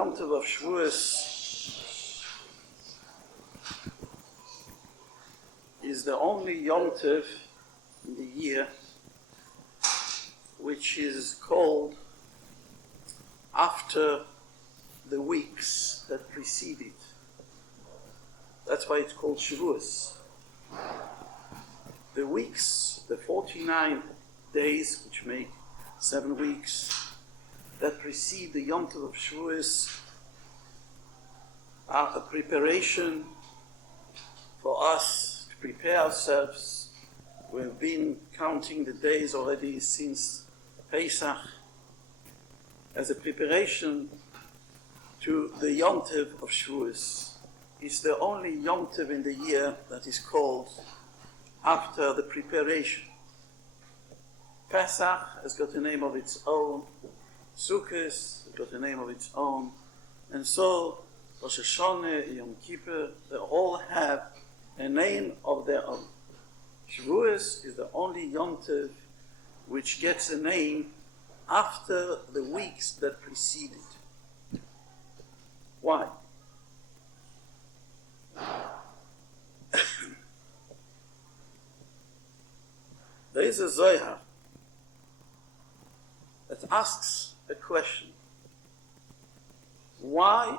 Yom Tov of Shavuot is the only Yom Tov in the year which is called after the weeks that precede it. That's why it's called Shavuot. The weeks, the 49 days, which make 7 weeks, that precede the Yom Tov of Shavuot are a preparation for us to prepare ourselves. We've been counting the days already since Pesach as a preparation to the Yom Tov of Shavuot. It's the only Yom Tov in the year that is called after the preparation. Pesach has got a name of its own. Sukkot has got a name of its own. And so Rosh Hashanah, Yom Kippur, they all have a name of their own. Shavuot is the only Yom Tov which gets a name after the weeks that precede it. Why? There is a Zohar that asks a question. Why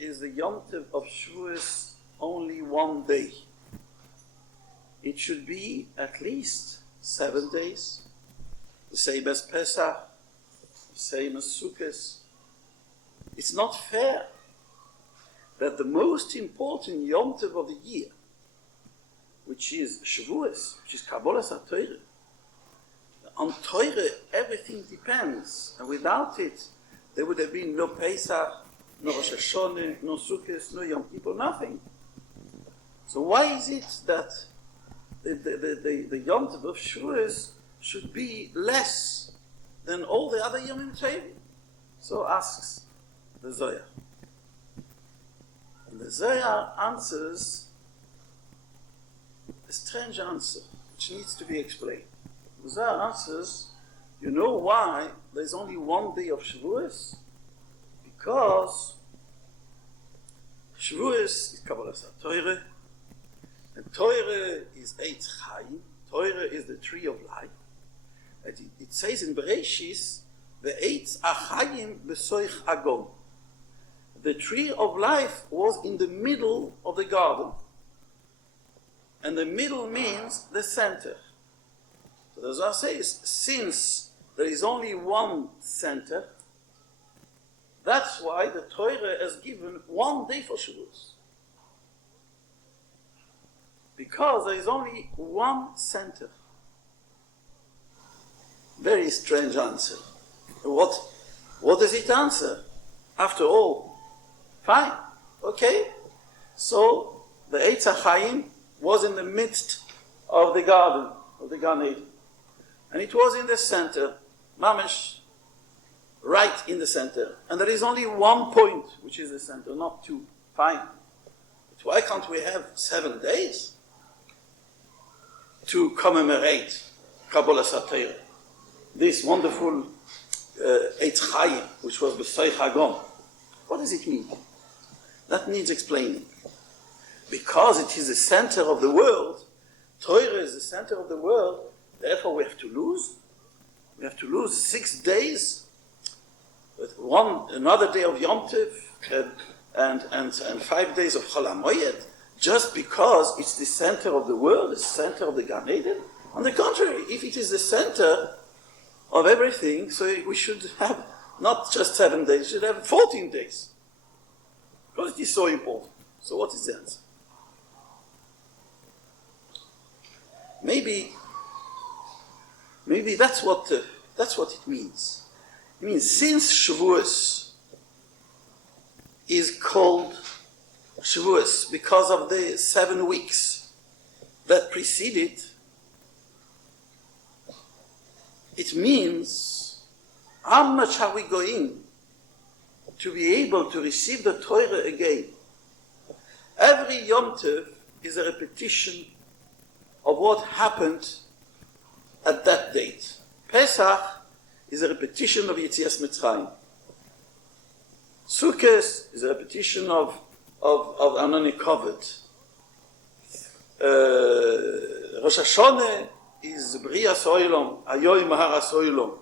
is the Yom Tov of Shavuot only one day? It should be at least 7 days, the same as Pesach, the same as Sukkot. It's not fair that the most important Yom Tov of the year, which is Shavuot, which is Kabbalas HaTorah, on Torah everything depends, and without it there would have been no Pesach, no Rosh Hashanah, no Sukkot, no Yom Kippur, nothing. So why is it that the Yom Tov of Shavuot should be less than all the other Yom Tovim? So asks the Zohar. And the Zohar answers a strange answer, which needs to be explained. The Zohar answers, you know why there's only one day of Shavuot? Because Shavuot is Kabbalas HaTorah, and Torah is Eitz Chaim. Torah is the tree of life. And it says in Bereshis, Ve'etz Achayim Besoich Agon. The tree of life was in the middle of the garden. And the middle means the center. So the Zohar says, since there is only one center, that's why the Torah has given one day for Shavuot. Because there is only one center. Very strange answer. What does it answer? After all, fine, okay. So the Eitz HaChaim was in the midst of the garden, of the Gan Eden. And it was in the center, mamash, right in the center. And there is only one point, which is the center, not two. Fine. But why can't we have 7 days to commemorate Kabbalas HaTorah? This wonderful Eitz Chaim, which was B'Soich Hagon. What does it mean? That needs explaining. Because it is the center of the world, Torah is the center of the world, therefore we have to lose. We have to lose 6 days, with another day of Yom Tov, and 5 days of Chol HaMoed, just because it's the center of the world, the center of the Gan Eden. On the contrary, if it is the center of everything, so we should have not just 7 days, we should have 14 days. Because it is so important. So what is the answer? Maybe that's what it means. It means since Shavuot is called Shavuot because of the 7 weeks that precede it, it means how much are we going to be able to receive the Torah again? Every Yom Tov is a repetition of what happened at that date. Pesach is a repetition of Yetzias Mitzrayim. Sukkot is a repetition of Anani Kovet. Rosh Hashanah is Brias Oilom, Ayoy Maharas Oilom.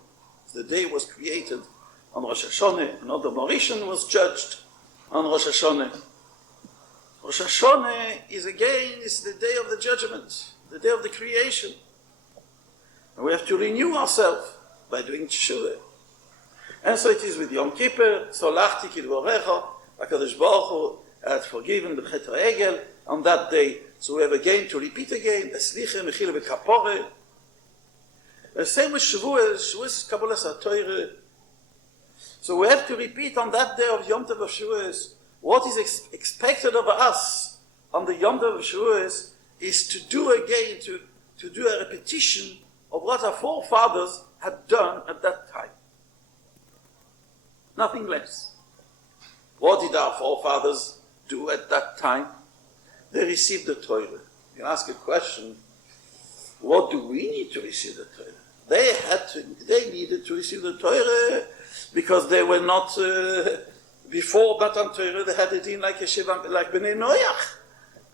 The day was created on Rosh Hashanah, and all the Mauritian was judged on Rosh Hashanah. Rosh Hashanah is the day of the judgment, the day of the creation. And we have to renew ourselves by doing Teshuvah. And so it is with Yom Kippur, Solachti Kidvorecha, HaKadosh Baruch Hu had forgiven the Chet HaEgel on that day. So we have again to repeat again, Eslicha Mechila V'Kapore. The same with Shavuot. Shavuot is Kabbalah HaTorah. So we have to repeat on that day of Yom Tov of Shavuot, what is expected of us on the Yom Tov of Shavuot is to do again, to do a repetition of what our forefathers had done at that time. Nothing less. What did our forefathers do at that time? They received the Torah. You can ask a question, what do we need to receive the Torah? They needed to receive the Torah because they were not, before Matan Torah, they had it in like Bnei Noach,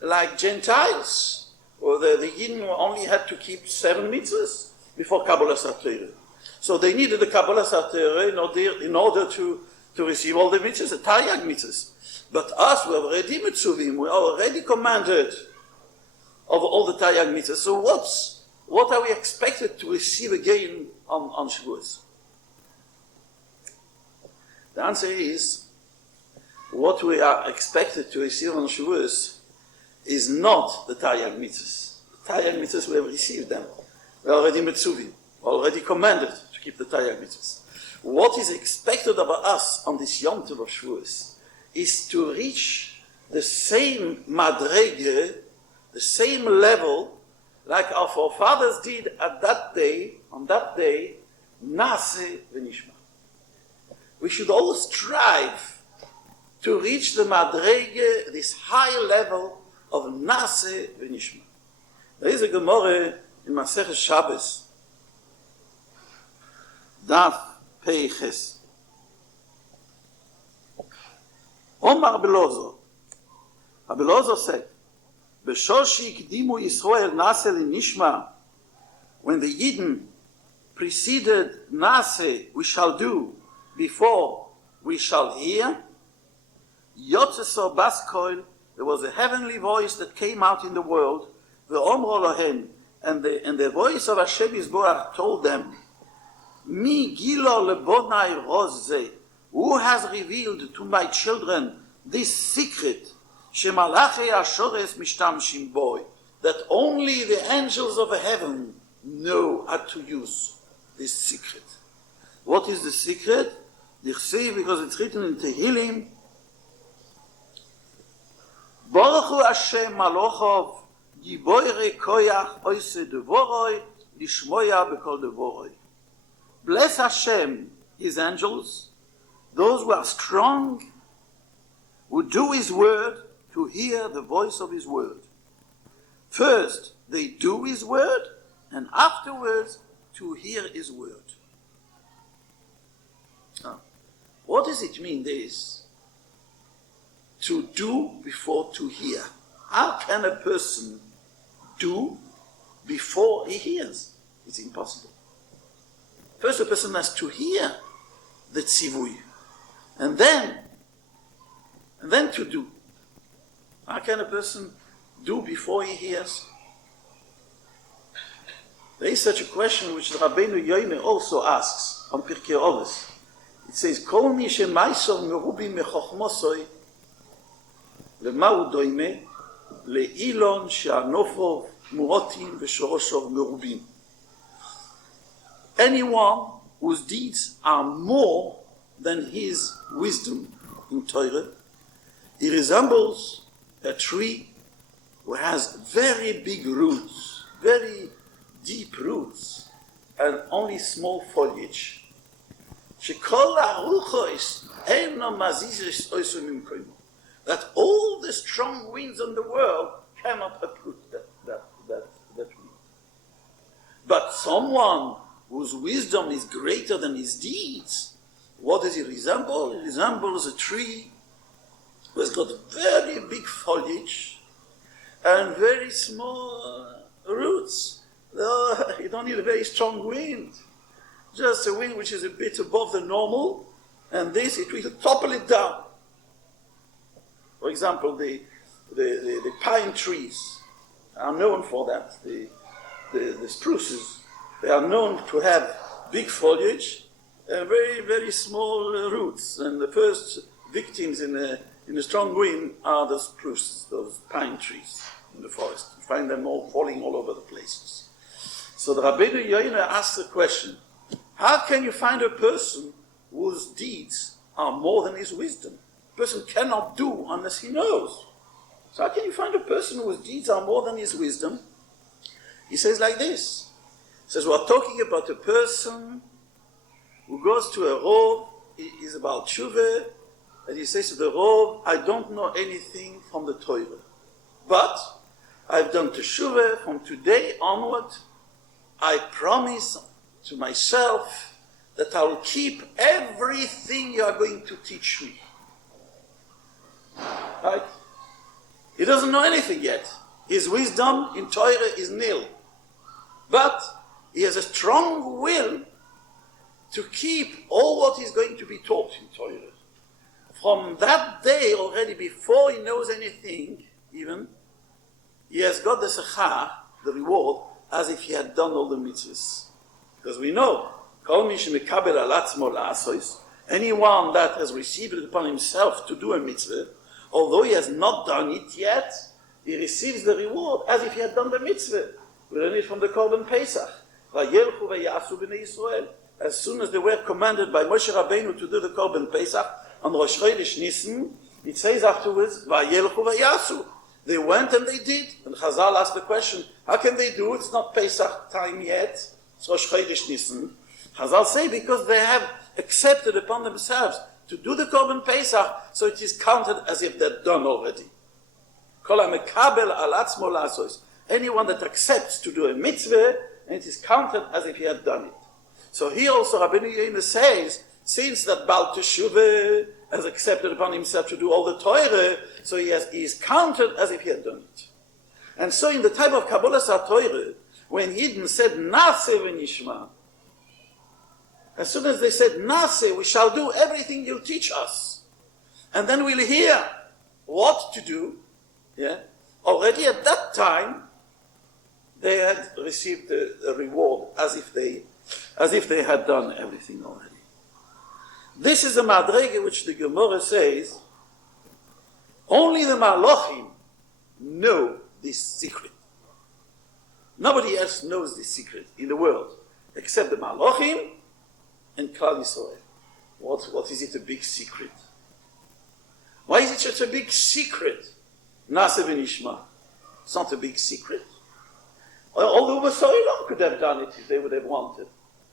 like Gentiles. Or the Yidden only had to keep 7 mitzvahs before Kabbalah Torah. So they needed the Kabbalah Torah in order to receive all the mitzvahs, the Taryag mitzvahs. But us, we're already mitzvahim, we're already commanded of all the Taryag mitzvahs. So what are we expected to receive again on Shavuot? The answer is, what we are expected to receive on Shavuot is not the Taryag mitzvahs. The Taryag mitzvahs, we have received them. We are already mitzvahim, already commanded to keep the Taryag mitzvahs. What is expected of us on this Yom Tov of Shavuot is to reach the same madrege, the same level, like our forefathers did at that day, on that day, Nase v'nishma. We should always strive to reach the madrege, this high level of Nase v'nishma. There is a Gemara in Masechet Shabbos, Daf Peiches. Omar Belozo. Belozo said, B'shoshi kdimu Yisrael Nase l'nishma. When the Yidden preceded Nase, we shall do, before we shall hear, Yotzeso Baskoil, there was a heavenly voice that came out in the world, the Omro Lohen, and the voice of Hashem Yisborach told them, Mi gilo lebonai rozeh, who has revealed to my children this secret, Shemalachei Ashores Mishtamshim Boy, that only the angels of heaven know how to use this secret. What is the secret? Because it's written in Tehillim, Baruch Hu Hashem Malochov, Giboire Koyach Oise Devoroi, Lishmoya Bekol Devoroi. Bless Hashem, His angels, those who are strong, who do His word, to hear the voice of His word. First, they do His word, and afterwards, to hear His word. Now, what does it mean, this? To do before to hear. How can a person do before he hears? It's impossible. First, a person has to hear the tzivui, and then to do. How can a person do before he hears? There is such a question which the Rabbeinu Yoine also asks on Pirkei Avos. It says, Kol mi shemaisov merubim mechochmosoi lema hu doime leilon she'anofov murotim v'shoroshov merubim. Anyone whose deeds are more than his wisdom in Torah, he resembles a tree who has very big roots, very deep roots, and only small foliage. That all the strong winds in the world cannot uproot that tree. But someone whose wisdom is greater than his deeds, What does it resemble? It resembles a tree who has got very big foliage and very small roots. You don't need a very strong wind, just a wind which is a bit above the normal, and this, it will topple it down. For example, the pine trees are known for that. The spruces, they are known to have big foliage and very, very small roots. And the first victims in a strong wind are the spruces, those pine trees in the forest. You find them all falling all over the places. So the Rabbeinu Yoina asks the question, how can you find a person whose deeds are more than his wisdom? A person cannot do unless he knows. So how can you find a person whose deeds are more than his wisdom? He says like this. He says, we're talking about a person who goes to a Rov, he is about Tshuva, and he says to the Rov, I don't know anything from the Torah, but I've done Teshuvah from today onward. I promise to myself that I will keep everything you are going to teach me. Right? He doesn't know anything yet. His wisdom in Torah is nil. But he has a strong will to keep all what is going to be taught in Torah. From that day already, before he knows anything, even, he has got the sechar, the reward, as if he had done all the mitzvahs. Because we know, anyone that has received it upon himself to do a mitzvah, although he has not done it yet, he receives the reward as if he had done the mitzvah. We learn it from the Korban Pesach. As soon as they were commanded by Moshe Rabbeinu to do the Korban Pesach on Rosh Chodesh Nisan, it says afterwards, Vayelchu vayasu. They went and they did. And Chazal asked the question, how can they do? It's not Pesach time yet. It's Rosh Chodesh Nisan. Chazal say because they have accepted upon themselves to do the Korban Pesach, so it is counted as if they're done already. Anyone that accepts to do a mitzvah, and it is counted as if he had done it. So here also Rabbeinu Yoina says, since that Baal Teshuvah has accepted upon himself to do all the Torah, so he is counted as if he had done it. And so in the time of Kabbalah Torah, when Yidden said, Naseh v'nishma, as soon as they said, Naseh, we shall do everything you teach us, and then we'll hear what to do, yeah, already at that time, they had received a reward as if they had done everything already. This is a madrege which the Gemara says only the Malachim know this secret. Nobody else knows this secret in the world except the Malachim and Klal Yisrael. What is it a big secret? Why is it such a big secret? Naseh v'nishma. It's not a big secret. All the Umasoilam could have done it if they would have wanted.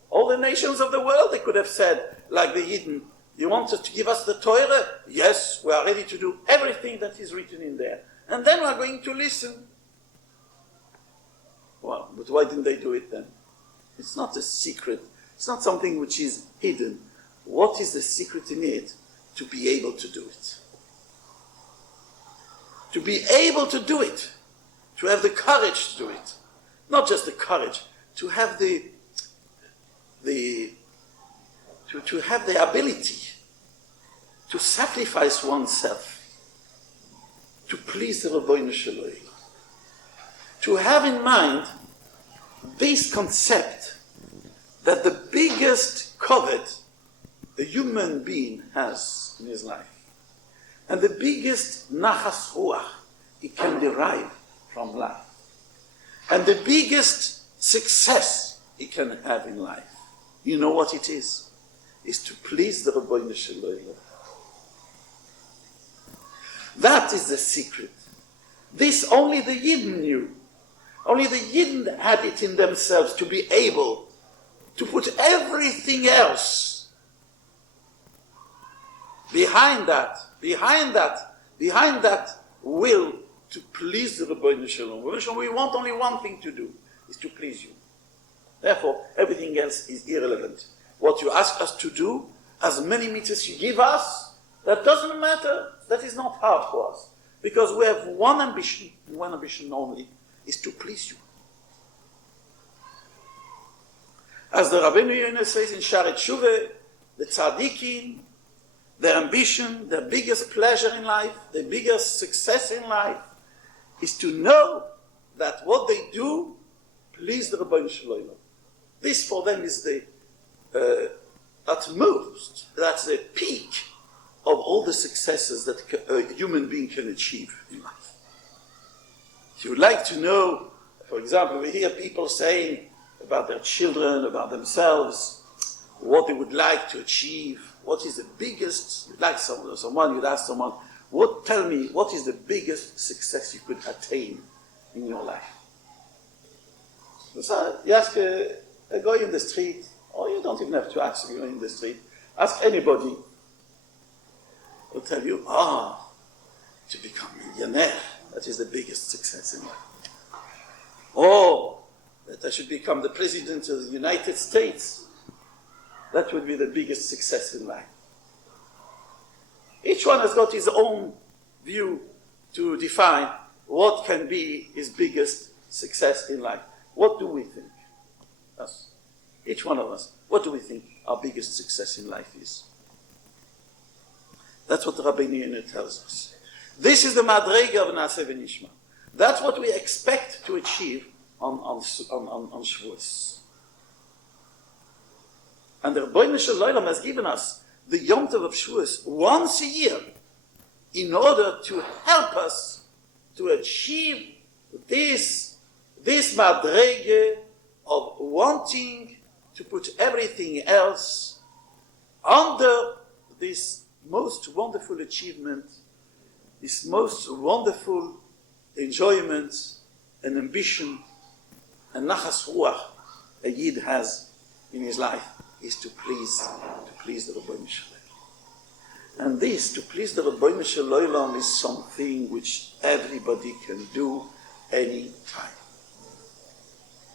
All the nations of the world, they could have said, like the Yidden, you want to give us the Torah? Yes, we are ready to do everything that is written in there. And then we are going to listen. Well, but why didn't they do it then? It's not a secret. It's not something which is hidden. What is the secret in it? To be able to do it. To be able to do it. To have the courage to do it. Not just the courage, to have the ability to sacrifice oneself to please the Rabbeinu Shalom. To have in mind this concept that the biggest covet a human being has in his life, and the biggest nachas ruach he can derive from life, and the biggest success he can have in life, you know what it is? Is to please the Rabbeinu Shalom. That is the secret. This only the Yidden knew. Only the Yidden had it in themselves to be able to put everything else behind that will to please the Rabbeinu Shalom. We want only one thing to do, is to please you. Therefore, everything else is irrelevant. What you ask us to do, as many mitzvahs you give us, that doesn't matter. That is not hard for us. Because we have one ambition only, is to please you. As the Rabbeinu Yonah says in Sharet Shuvah, the tzaddikim, their ambition, their biggest pleasure in life, their biggest success in life, is to know that what they do please the Rebbeinu Shalom. This for them is the utmost, that's the peak of all the successes that a human being can achieve in life. If you would like to know, for example, we hear people saying about their children, about themselves, what they would like to achieve, what is the biggest, you'd like someone, you'd ask someone, tell me, what is the biggest success you could attain in your life? So you ask a guy in the street, or you don't even have to ask a guy in the street, ask anybody, he'll tell you, to become a millionaire, that is the biggest success in life. Or that I should become the President of the United States, that would be the biggest success in life. Each one has got his own view to define what can be his biggest success in life. What do we think? Us. Each one of us. What do we think our biggest success in life is? That's what Rabbeinu Yonah tells us. This is the Madrega of Naaseh V'Nishma. That's what we expect to achieve on Shavuot. And the Rebbeinu Shalom has given us the Yom Tov of Shavuot once a year in order to help us to achieve this Madrege of wanting to put everything else under this most wonderful achievement, this most wonderful enjoyment and ambition and nachas ruach a Yid has in his life is to please the Rebbeinu Shalom. And this, to please the Rebbeinu Shalom, is something which everybody can do any time.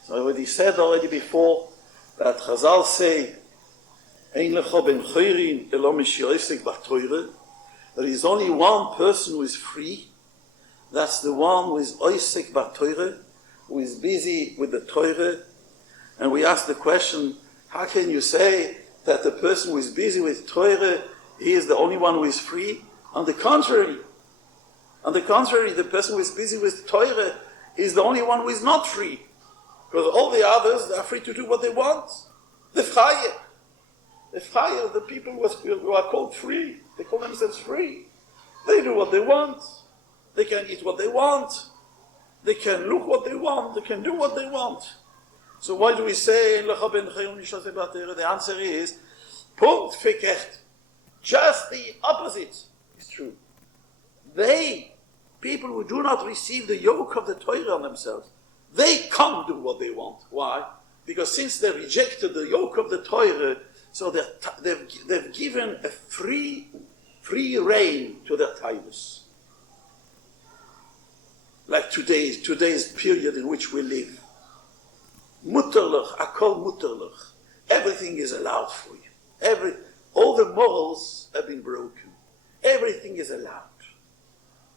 So I already said before that Chazal say, Ein lecha ben choirin elo mi she'osek b'Torah. There is only one person who is free. That's the one who is osek b'Torah, who is busy with the Torah. And we ask the question, how can you say that the person who is busy with Torah, he is the only one who is free? On the contrary, the person who is busy with Torah is the only one who is not free. Because all the others are free to do what they want. The Chaye, the people who are called free, they call themselves free. They do what they want. They can eat what they want. They can look what they want. They can do what they want. So why do we say, the answer is, Punkt verkehrt. Just the opposite is true. People who do not receive the yoke of the Torah on themselves, they can't do what they want. Why? Because since they rejected the yoke of the Torah, so they've given a free reign to their taivus. Like today's period in which we live. Mutterlich, akol mutterlich. Everything is allowed for you. All the morals have been broken. Everything is allowed.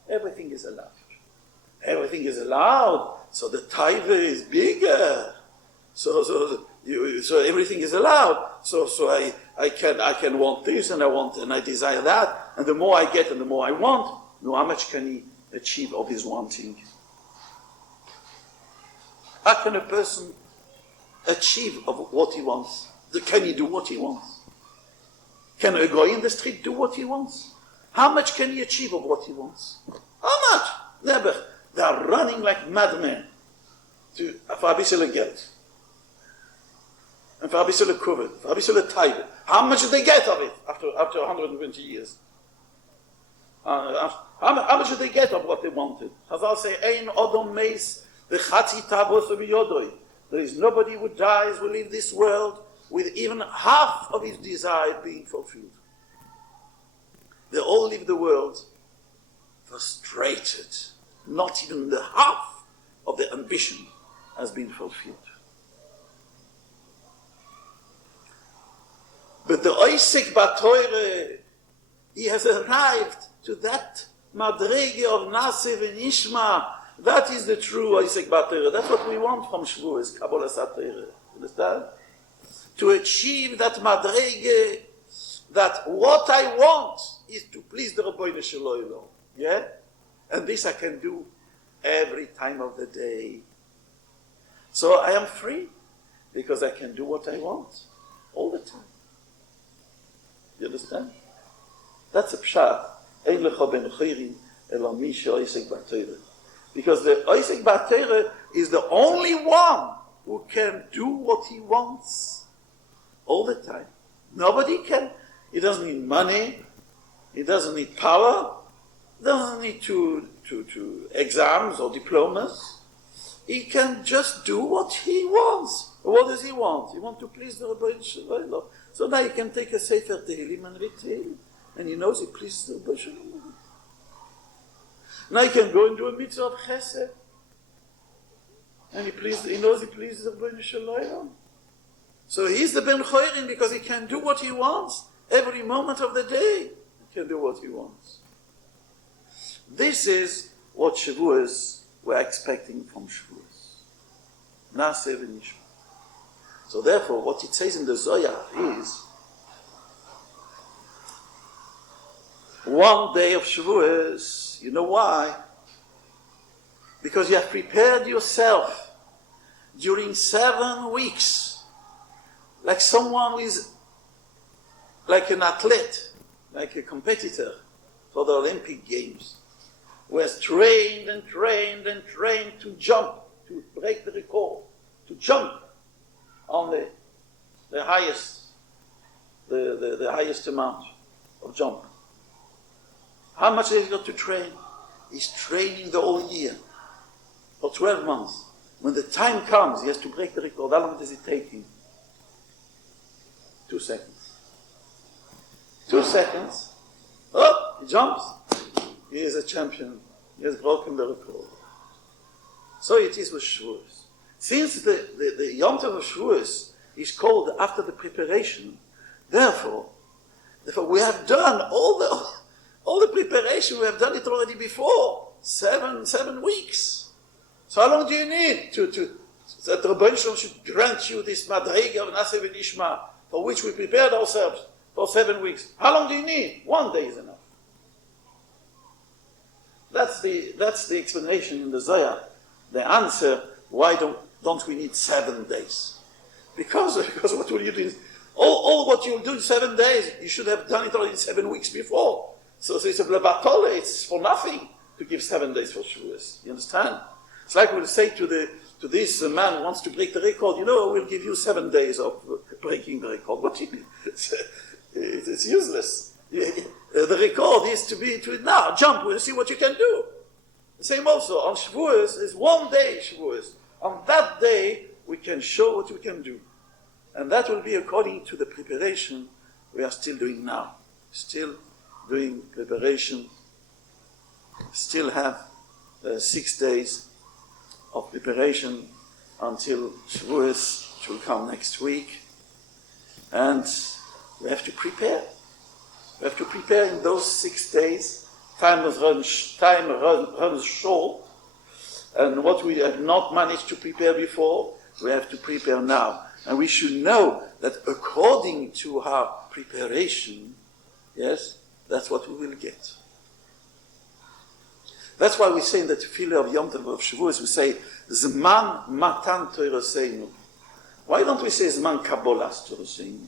Everything is allowed. Everything is allowed. So the taiva is bigger. So everything is allowed. So I can want this and I desire that, and the more I get and the more I want, how much can he achieve of his wanting? How can a person achieve of what he wants? Can he do what he wants? Can a guy in the street do what he wants? How much can he achieve of what he wants? How much? Never. They are running like madmen for a bissel geld. And for a bissel kuvit, for a bissel taiva. How much did they get of it after 120 years? How much did they get of what they wanted? Chazal say, Ein odom meis v'chatzi tavos b'yodoi. There is nobody who dies, will leave this world with even half of his desire being fulfilled. They all leave the world frustrated. Not even the half of their ambition has been fulfilled. But the Oisek Batoire, he has arrived to that Madrege of Naseh v'Nishma. That is the true Oisek Batoire. That's what we want from Shavuot, Kabbalah Satire. Understand? To achieve that Madrege, that what I want is to please the Rabbeinu Shalom. Yeah? And this I can do every time of the day. So I am free because I can do what I want all the time. You understand? That's a pshat. Ein lecha ben chayrin ela mi she'oisek b'Torah. Because the oisek b'Torah is the only one who can do what he wants all the time. Nobody can. He doesn't need money. He doesn't need power. He doesn't need to exams or diplomas. He can just do what he wants. What does he want? He wants to please the Rabbeinu Shalom. So now he can take a Sefer Tehillim and read Tehillim. And he knows he pleases the Rabbeinu Shalom. Now he can go and do a mitzvah of Chesed. And he knows he pleases the Rabbeinu Shalom. So he's the Ben Choirin because he can do what he wants. Every moment of the day, he can do what he wants. This is what Shavuos we're expecting from Shavuos. Naseh v'Nishma. So therefore, what it says in the Zohar is, one day of Shavuos, you know why? Because you have prepared yourself during 7 weeks, like someone who is like an athlete, like a competitor for the Olympic Games, who has trained and trained and trained to jump, to break the record, to jump on the highest, the highest amount of jump. How much has he got to train? He's training the whole year, for 12 months. When the time comes, he has to break the record. How long does it take him? 2 seconds. 2 seconds. Oh, he jumps. He is a champion. He has broken the record. So it is with Shavuos. Since the Yom Tov of Shavuos is called after the preparation, therefore we have done all the preparation. We have done it already before 7 weeks. So how long do you need that the Rebbeinu Shalom should grant you this Madrega of Naseh v'Nishma, for which we prepared ourselves for 7 weeks? How long do you need? 1 day is enough. That's the explanation in the Zohar. The answer, why don't we need 7 days? Because what will you do? All what you'll do in 7 days, you should have done it already 7 weeks before. So it's a blabatole, it's for nothing to give 7 days for Shavuos. You understand? It's like we'll say to this man who wants to break the record, we'll give you 7 days of breaking the record. What do you mean? It's useless. The record is to now jump, we'll see what you can do. The same also, on Shavuos is 1 day Shavuos. On that day, we can show what we can do. And that will be according to the preparation we are still doing now. Still doing preparation. Still have 6 days of preparation until Shavuos, which will come next week. And we have to prepare. We have to prepare in those 6 days. Time runs short. And what we have not managed to prepare before, we have to prepare now. And we should know that according to our preparation, yes, that's what we will get. That's why we say in the tefillah of Yom Tov of Shavuos, we say, Zman matan Toraseinu. Why don't we say Zman Kabbalas Toraseinu?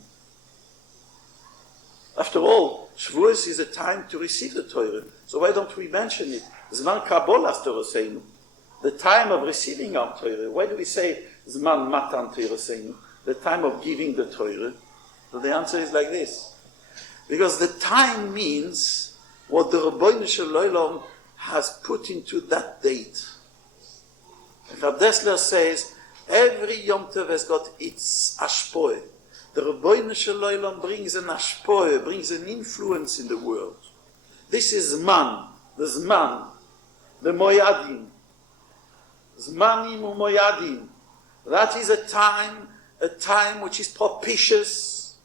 After all, Shavuos is a time to receive the Torah. So why don't we mention it? Zman Kabbalas Toraseinu. The time of receiving our Torah. Why do we say Zman matan Toraseinu? The time of giving the Torah. So the answer is like this. Because the time means what the Rabbeinu Shalom has put into that date. Rav Dessler says, every Yom Tov has got its ashpoe. The Rabbeinu Shalom brings an ashpoe, brings an influence in the world. This is Zman, the Moyadim. Zmanim u'Moyadim. That is a time which is propitious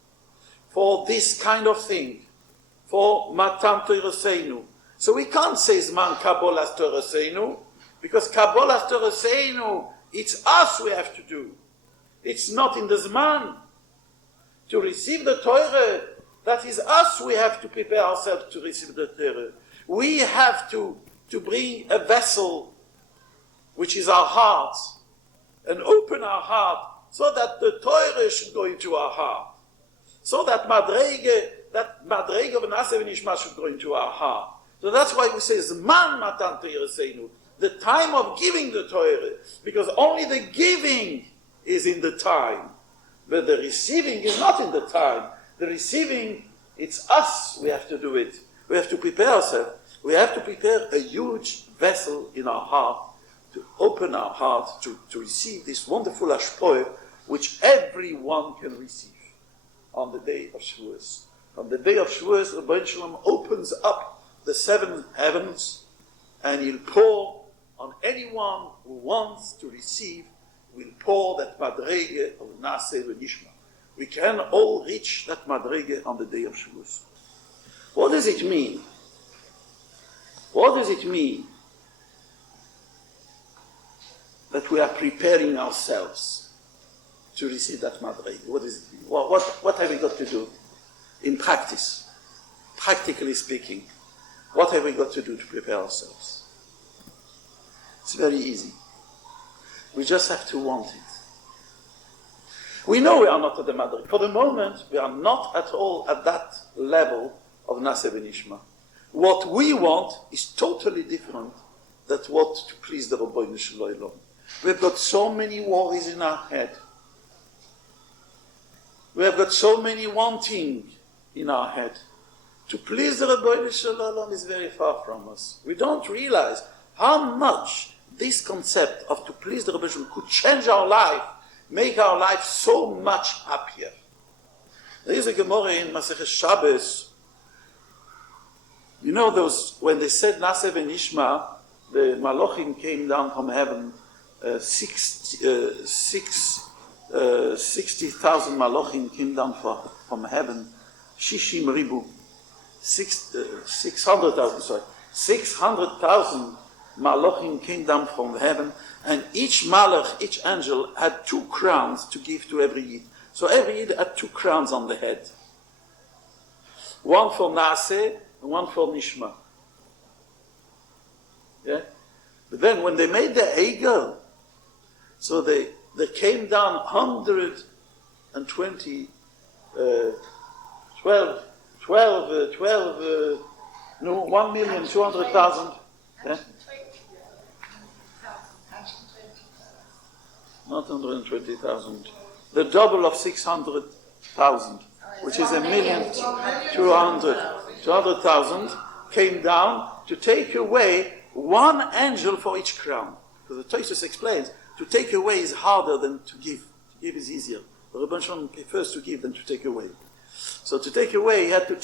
for this kind of thing, for Matan Toraseinu. So we can't say Zman Kabbalas Toraseinu, because Kabbalas Toraseinu, it's us we have to do. It's not in the Zman. To receive the Torah, that is us we have to prepare ourselves to receive the Torah. We have to bring a vessel, which is our heart, and open our heart, so that the Torah should go into our heart. So that Madrege of Nase v'Nishma should go into our heart. So that's why we say Zman Matan Torah, the time of giving the Torah, because only the giving is in the time, but the receiving is not in the time. The receiving, it's us, we have to do it. We have to prepare ourselves. We have to prepare a huge vessel in our heart, to open our heart to receive this wonderful Ashpoeh, which everyone can receive on the day of Shavuot. On the day of Shavuot, Rebbeinu Shalom opens up the seven heavens, and he'll pour on anyone who wants to receive, will pour that Madrege of Nase v'Nishma. We can all reach that Madrege on the day of Shavuot. What does it mean? What does it mean that we are preparing ourselves to receive that Madrege? What does it mean? What have we got to do in practice? Practically speaking, what have we got to do to prepare ourselves? It's very easy. We just have to want it. We know we are not at the Madrege. For the moment, we are not at all at that level of Nase v'Nishma. What we want is totally different than what to please the Rebbeinu Shalom. We've got so many worries in our head. We have got so many wanting in our head. To please the Rebbeinu Shalom is very far from us. We don't realize how much this concept of to please the Rebbeinu Shalom could change our life, make our life so much happier. There is a Gemara in Masechet Shabbos. You know those, when they said Nase v'Nishma, the Malachim came down from heaven, 60,000 Malachim came down from heaven, Shishim Ribu, 600,000 Malachim came down from heaven, and each Malach, each angel, had 2 crowns to give to every Yid. So every Yid had 2 crowns on the head. One for Nase, and one for Nishma. Yeah? But then when they made the Egel, so they came down 120, 1,200,000. Yeah? Not 120,000. The double of 600,000, which is 1,200,000, came down to take away 1 angel for each crown. Because the Tosfos explains, to take away is harder than to give. To give is easier. The Rebbeinu Shalom prefers to give than to take away. So to take away, he had to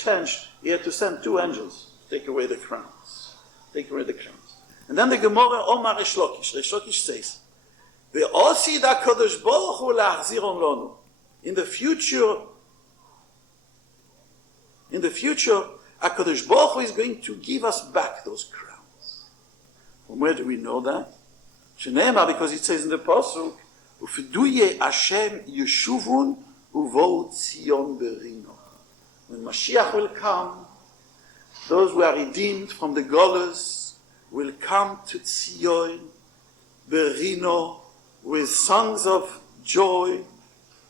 send 2 angels to take away the crowns. Take away the crowns. And then the Gemara Omar Reish Lakish says, "Ve'osi da Kadosh Baruch Hu la'achziron lonu." In the future, HaKadosh Baruch Hu is going to give us back those crowns. From where do we know that? Shneimar, because it says in the Pasuk, "Ufiduye Hashem Yeshuvun Uvo Tzion Berino." When Mashiach will come, those who are redeemed from the Golas will come to Tzion Berino with songs of joy,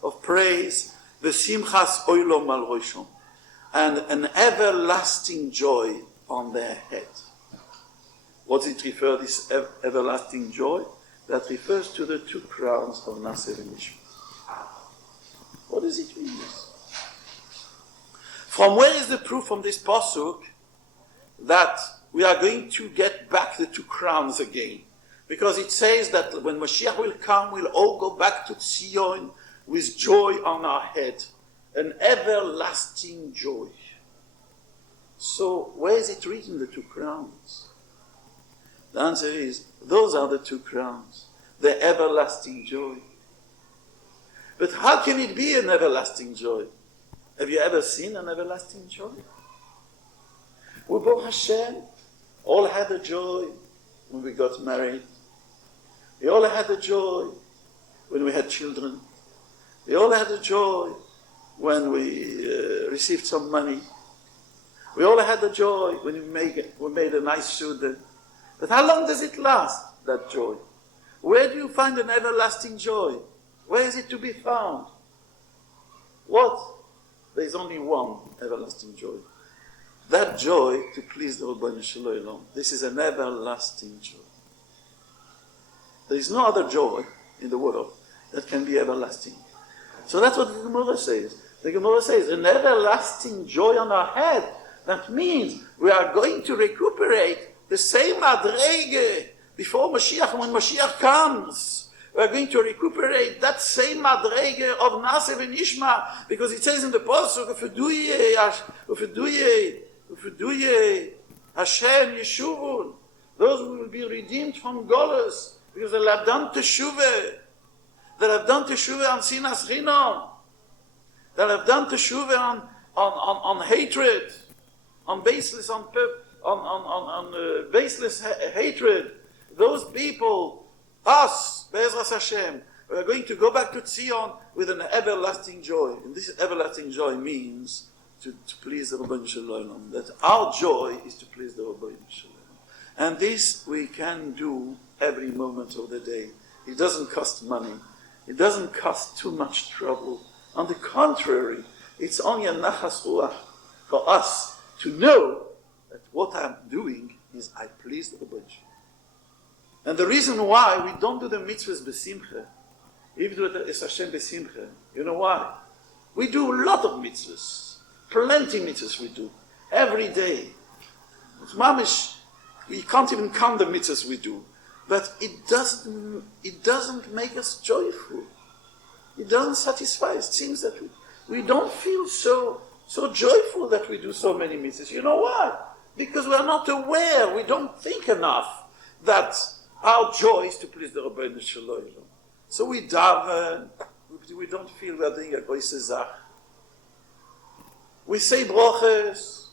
of praise, v'simchas oilom al roshom, and an everlasting joy on their head. What does it refer, this everlasting joy? That refers to the 2 crowns of Nase v'Nishma. What does it mean? From where is the proof from this pasuk that we are going to get back the 2 crowns again? Because it says that when Mashiach will come, we'll all go back to Tzion with joy on our head, an everlasting joy. So where is it written, the 2 crowns? The answer is, those are the 2 crowns, the everlasting joy. But how can it be an everlasting joy? Have you ever seen an everlasting joy? We, Baruch Hashem, all had a joy when we got married. We all had a joy when we had children. We all had a joy when we received some money. We all had a joy when we made a nice Suda. But how long does it last, that joy? Where do you find an everlasting joy? Where is it to be found? What? There is only one everlasting joy. That joy to please the Rabbeinu Shalom. This is an everlasting joy. There is no other joy in the world that can be everlasting. So that's what the Gemara says. The Gemara says, an everlasting joy on our head. That means we are going to recuperate the same madrege before Mashiach, when Mashiach comes. We are going to recuperate that same madrege of Naseh and Ishma, because it says in the Pasuk, Ufeduye Hashem Yeshuvun, those who will be redeemed from Golus, because they have done Teshuvah. They have done Teshuvah on Sinas Chinam. They have done Teshuvah on hatred, on baseless, baseless hatred. Those people, us, Be'ezras Hashem, we are going to go back to Zion with an everlasting joy. And this everlasting joy means to please the Rabbeinu Shalom. That our joy is to please the Rabbeinu Shalom. And this we can do every moment of the day. It doesn't cost money. It doesn't cost too much trouble. On the contrary, it's only a nachas ruach for us to know that what I'm doing is I please the Rabbeinu Shalom. And the reason why we don't do the mitzvahs besimcha, even though it's Hashem besimcha, you know why? We do a lot of mitzvahs, plenty mitzvahs we do, every day. It's mamish, we can't even count the mitzvahs we do, but it doesn't make us joyful. It doesn't satisfy us. It seems that we don't feel so joyful that we do so many mitzvahs. You know why? Because we are not aware, we don't think enough that our joy is to please the Rabbeinu Shalom. So we daven, we don't feel we are doing a große Zach. We say broches,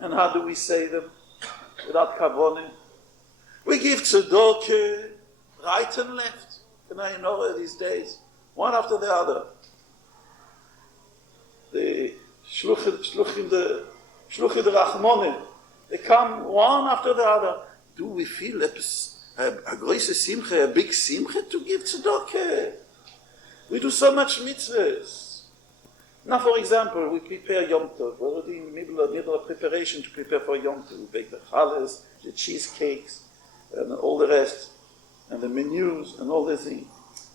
and how do we say them? Without kavanah. We give tzedakah, right and left. And I know these days, one after the other. The shluchim the rachmonim, they come one after the other. Do we feel a große simcha, a big simcha to give tzedakah? We do so much mitzvahs. Now, for example, we prepare Yom Tov. We're already in the middle of preparation to prepare for Yom Tov. We bake the challahs, the cheesecakes, and all the rest, and the menus, and all the things.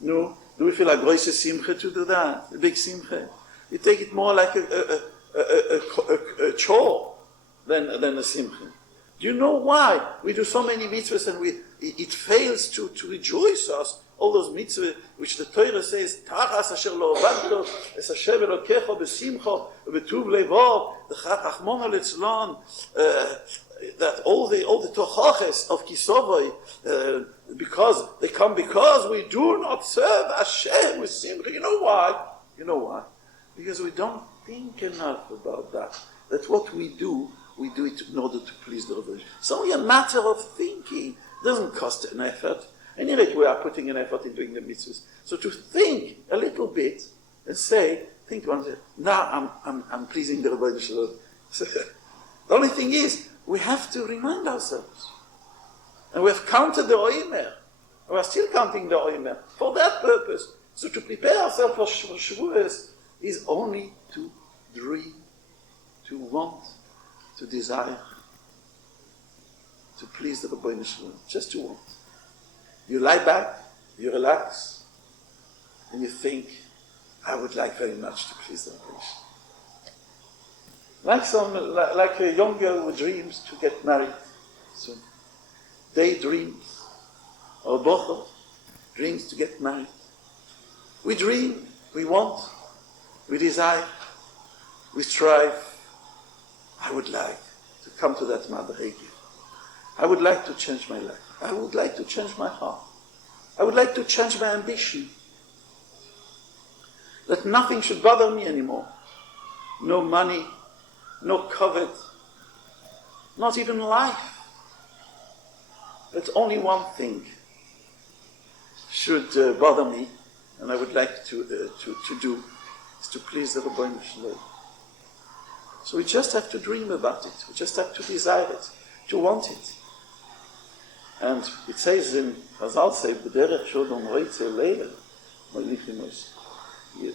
No, do we feel a große simcha to do that? A big simcha? We take it more like a chore than a simcha. Do you know why we do so many mitzvahs and it fails to rejoice us? All those mitzvahs which the Torah says, Tachas asher lo ovanto, es Hashem elokecho besimcho, betuv levov, the Chachmon letzlon, that all the tochaches of Kisovoi, because we do not serve Hashem with simcha. You know why? Because we don't think enough about that. That what we do it in order to please the Rebbe. It's only a matter of thinking. It doesn't cost an effort. Anyway, we are putting an effort in doing the mitzvahs. So to think a little bit and think one day, now I'm pleasing the Rebbe. So the only thing is, we have to remind ourselves. And we have counted the Oimer. We are still counting the Oimer for that purpose. So to prepare ourselves for Shavuot is only to dream, to want, to desire, to please the Rabbeinu Shalom, just to want. You lie back, you relax, and you think, I would like very much to please the Rabbeinu Shalom. Like a young girl who dreams to get married soon. Daydreams, or bocher dreams to get married. We dream, we want, we desire, we strive. I would like to come to that madrege. I would like to change my life. I would like to change my heart. I would like to change my ambition. That nothing should bother me anymore. no money, no covet, not even life. But only one thing should bother me, and I would like to do, is to please the Rebbeinu Shalom. So we just have to dream about it. We just have to desire it, to want it. And it says in Chazal say,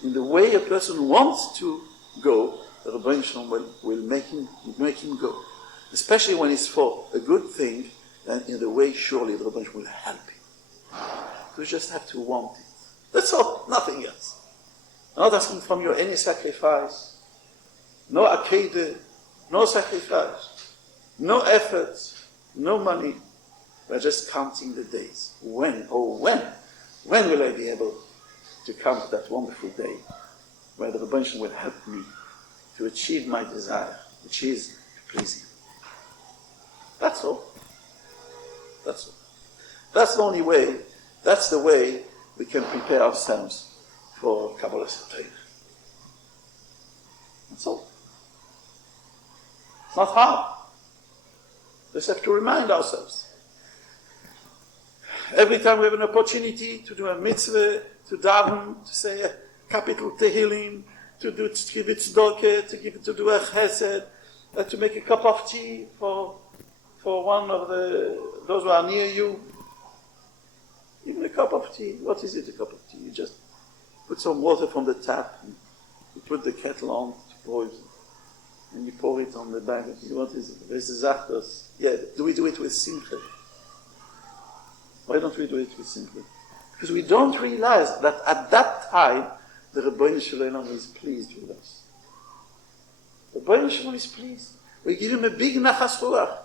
in the way a person wants to go, the Rebbeinu Shalom will make him go. Especially when it's for a good thing, then in the way surely the Rebbeinu Shalom will help him. You just have to want it. That's all, nothing else. I'm not asking from you any sacrifice, no akeda, no sacrifice, no effort, no money. We're just counting the days. When will I be able to come to that wonderful day where the Rebbeinu Shalom will help me to achieve my desire, which is to please Him. That's all. That's all. That's the only way. That's the way we can prepare ourselves for Kabbalah Satayr. That's all. It's not hard. We just have to remind ourselves. Every time we have an opportunity to do a mitzvah, to daven, to say a capital tehillim, to do tzedakah, to do a chesed, to make a cup of tea for one of those who are near you. Even a cup of tea. What is it, a cup of tea? You just put some water from the tap, and you put the kettle on to pour it, and you pour it on the bag. What is it? There's the zachtos. Yeah, do we do it with simcha? Why don't we do it with simcha? Because we don't realize that at that time, the Rebbeinu Shalom is pleased with us. The Rebbeinu Shalom is pleased. We give him a big nachas ruach.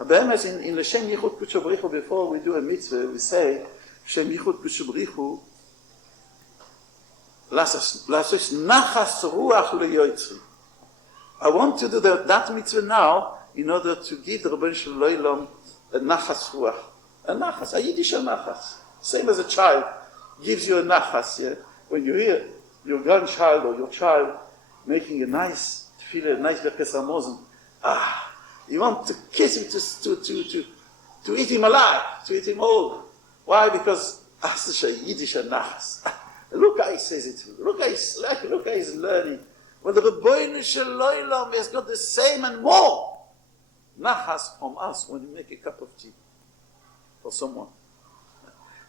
In the Shem Yichud Kudsha B'richu, before we do a mitzvah, we say, Shem Yichud Kudsha B'richu, lasos nachas ruach leyotzri. I want to do that mitzvah now in order to give the Rebbeinu Shalom a nachas ruach. A nachas, a Yiddish nachas. Same as a child gives you a nachas. Yeah? When you hear your grandchild or your child making a nice tefillah, a nice berkas hamazon, you want to kiss him, to eat him alive, to eat him whole. Why? Because that's a Yiddish nachas. Look how he says it. Look how he's learning. When the Rebbeinu Shalom has got the same and more nachas from us when we make a cup of tea for someone.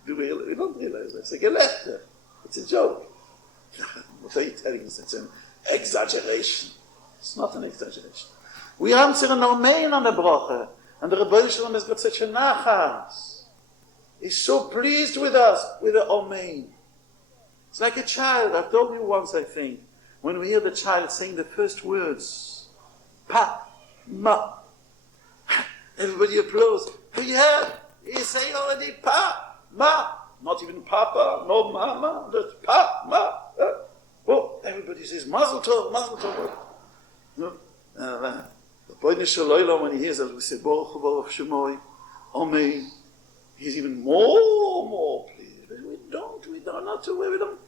We don't realize that. It's a gelefter. It's a joke. What are you telling us? It's an exaggeration. It's not an exaggeration. We answer an amen on the bracha, and the Rebbeinu Shalom has got such a nachas. He's so pleased with us, with the amen. It's like a child. I've told you once, I think, when we hear the child saying the first words, pa, ma, everybody applauds. Yeah, he's saying already pa, ma, not even papa, no mama, just pa, ma. Oh, everybody says mazel tov, mazel tov. No, the Rebbeinu Shalom, when he hears that, we say Baruch Hu Baruch Shemoi, Amen. He's even more pleased. We don't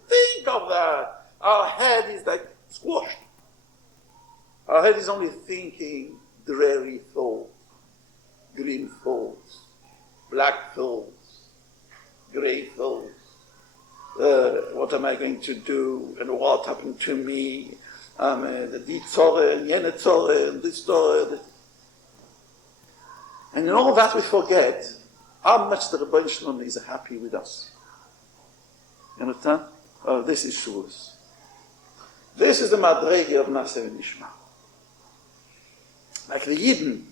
think of that. Our head is like squashed. Our head is only thinking dreary thoughts, green thoughts, black thoughts, grey thoughts. What am I going to do? And what happened to me? The tzore, and yene tzore, and this tzore. And in all that we forget how much the Rebbeinu Shalom is happy with us. You understand? Oh, this is Shavuot. This is the Madrege of Naseh Nishma. Like the Yidden,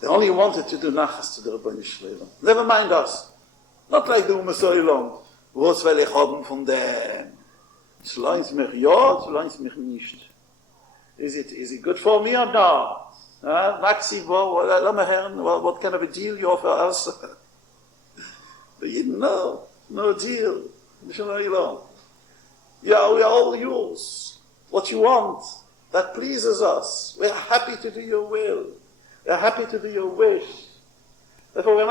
they only wanted to do nachas to the Rebbeinu Shalom. Never mind us. Not like the Umasoilom. Was will ich haben von dem? Solange es mich ja, solange es mich nicht. Is it good for me or not? Maxi, what kind of a deal you offer us? But you know, no deal. Yeah, we are all yours. What you want, that pleases us. We are happy to do your will. We are happy to do your wish. Therefore, we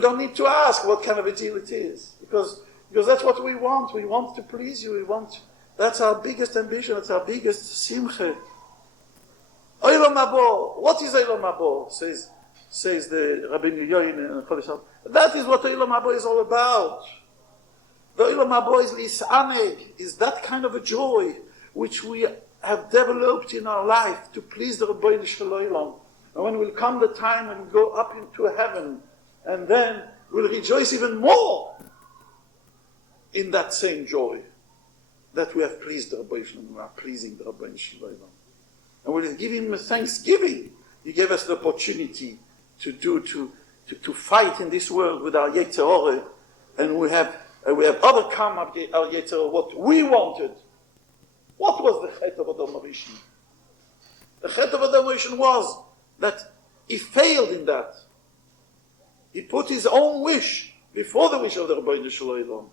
don't need to ask what kind of a deal it is. Because that's what we want. We want to please you. We want That's our biggest ambition. That's our biggest simcha. Olam habo. What is Olam habo? Says the Rabbeinu Yoin. That is what Olam habo is all about. The Olam habo is lisaneg, is that kind of a joy which we have developed in our life to please the Rabbeinu Shalom. And when will come the time when we go up into heaven, and then we'll rejoice even more in that same joy that we have pleased the Rabbeinu Shalom, we are pleasing the Rabbeinu Shalom. And we'll give him a thanksgiving. He gave us the opportunity to fight in this world with our Yetzer Hara, and we have overcome our Yetzer Hara, what we wanted. What was the Chet of Adam Rishon? The Chet of Adam Rishon was that he failed in that. He put his own wish before the wish of the Rabbeinu Shalom.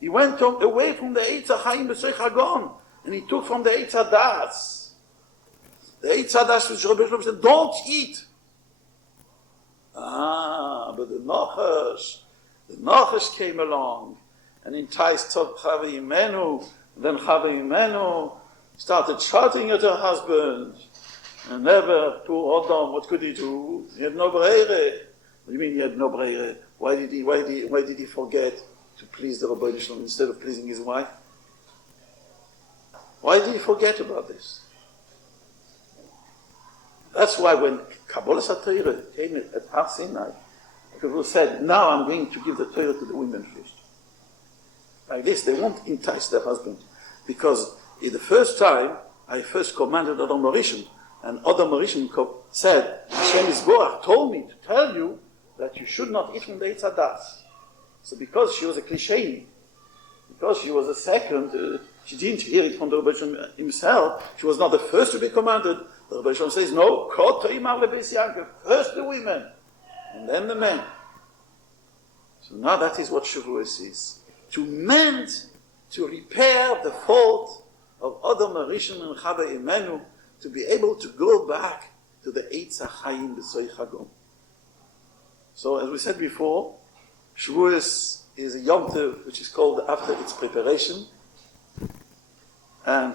He went away from the Eitz HaChaim B'Soich HaGon, and he took from the Eitz HaDas. The Eitz HaDas which Rabbeinu Shalom said, don't eat. But the Nachash came along and enticed Chava Imenu. Then Chava Imenu started shouting at her husband. And never, poor Adam, what could he do? He had no breire. What do you mean he had no breire? Why did he forget to please the Rabbeinu Shalom instead of pleasing his wife? Why did he forget about this? That's why when Kabbalah HaTorah came at Har Sinai, people said, now I'm going to give the Torah to the women first. Like this, they won't entice their husband. Because in the first time, I first commanded Adam Rishon, and Adam Rishon said, Hashem Yisborach told me to tell you that you should not eat from the Eitz HaDas. So because she was a Klisheni, because she was a second, she didn't hear it from the Rebbe Shalom himself, she was not the first to be commanded. The Rebbe Shalom says, no, first the women, and then the men. So now that is what Shavuot is. To mend, to repair the fault of Adam Rishon and Chava Imenu, to be able to go back to the Eitz HaChaim B'Soich HaGon. So as we said before, Shavuot is a Yom Tov which is called after its preparation. And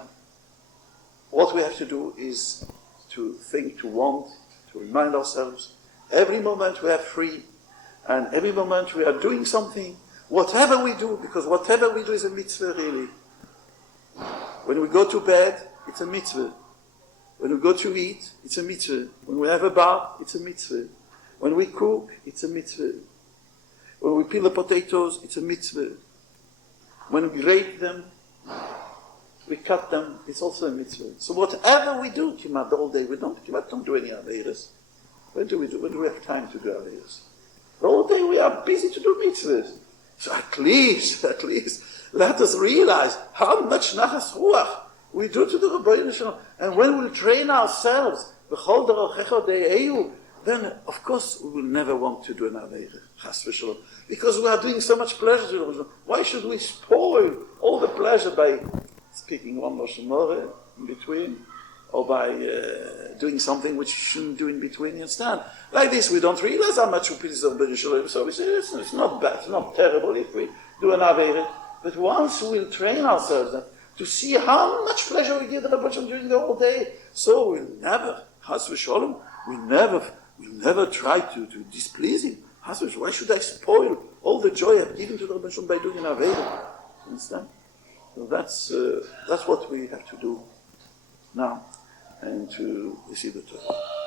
what we have to do is to think, to want, to remind ourselves, every moment we are free, and every moment we are doing something, whatever we do, because whatever we do is a mitzvah really. When we go to bed, it's a mitzvah. When we go to eat, it's a mitzvah. When we have a bath, it's a mitzvah. When we cook, it's a mitzvah. When we peel the potatoes, it's a mitzvah. When we grate them, we cut them, it's also a mitzvah. So whatever we do, Kimat, the whole day, we don't do any Averis. When do we do? When do we have time to do Averis? The whole day we are busy to do mitzvahs. So at least, let us realize how much Nachas Ruach we do to the Rabbeinu Shalom. And when we train ourselves, then of course we will never want to do an Aveira, Chas v'Shalom, because we are doing so much pleasure to the Rabbeinu Shalom. Why should we spoil all the pleasure by speaking one Lashon Hara in between, or by doing something which you shouldn't do in between? You understand? Like this, we don't realize how much we please the Rabbeinu Shalom. So we say, it's not bad, it's not terrible if we do an Aveira. But once we'll train ourselves to see how much pleasure we give the Rabbeinu Shalom during the whole day, so we'll never, Chas v'Shalom, we'll never try to displease him. Chas v'Shalom, why should I spoil all the joy I've given to the Rabbeinu Shalom by doing an Aveira? Understand? So that's what we have to do now, and to receive the Torah.